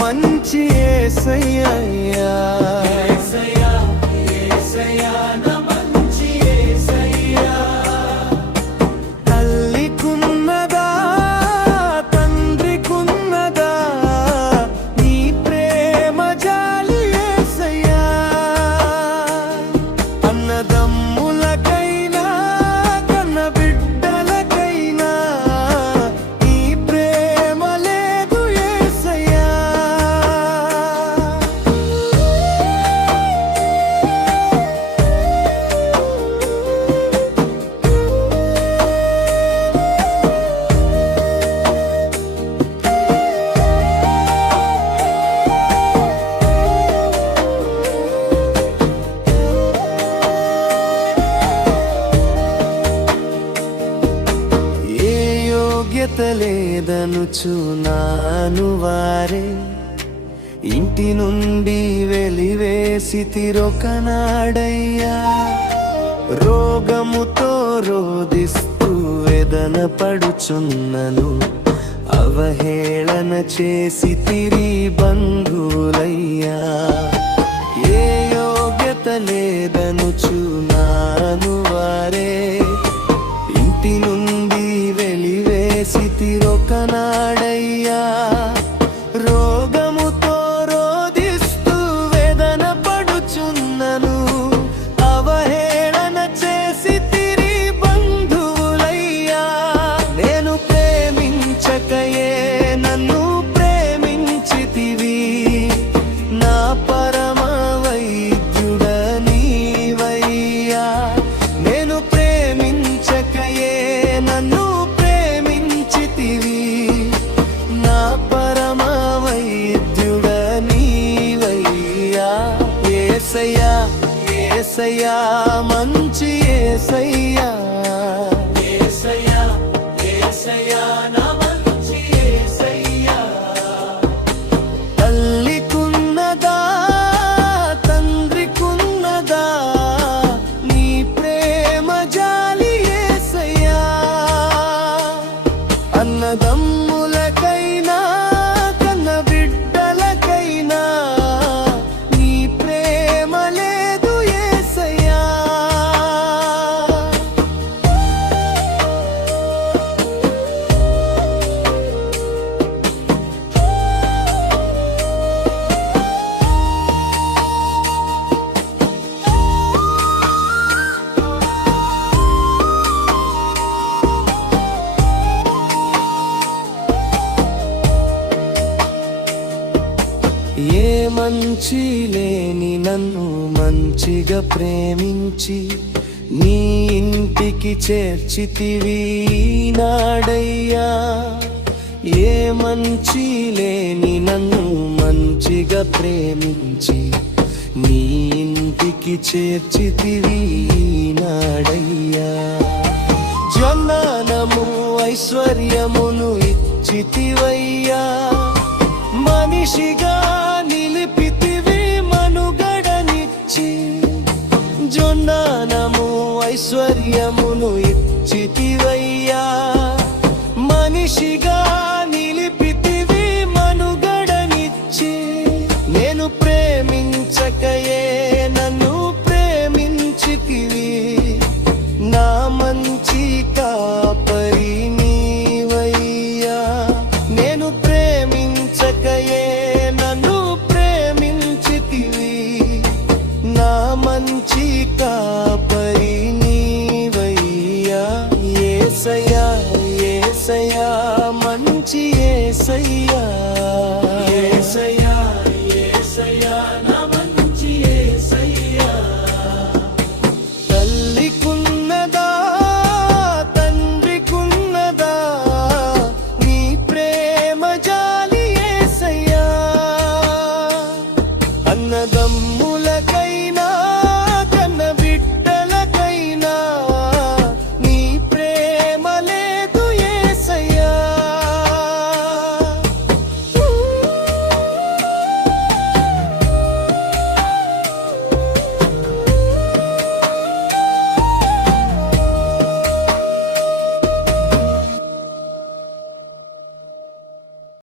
మంచి ఏసయ్యా. యోగ్యత లేదనుచు చూనాను వారే. ఇంటి నుండి వెలివేసి తిరొకనాడయ్యా. రోగముతో రోదిస్తూ వేదన పడుచున్నను. అవహేళన చేసి తిరి బంధువులయ్యా. తిరొకనాడే ఏసయ్యా మంచి లేని నన్ను మంచిగా ప్రేమించి నీ ఇంటికి చేర్చితివి నాడయ్యా ఏ మంచి లేని నన్ను మంచిగా ప్రేమించి నీ ఇంటికి చేర్చితివి నాడయ్యా జననము ఐశ్వర్యమును ఇచ్చితివయ్యా. మనిషిగా జొన్నానము ఐశ్వర్యమును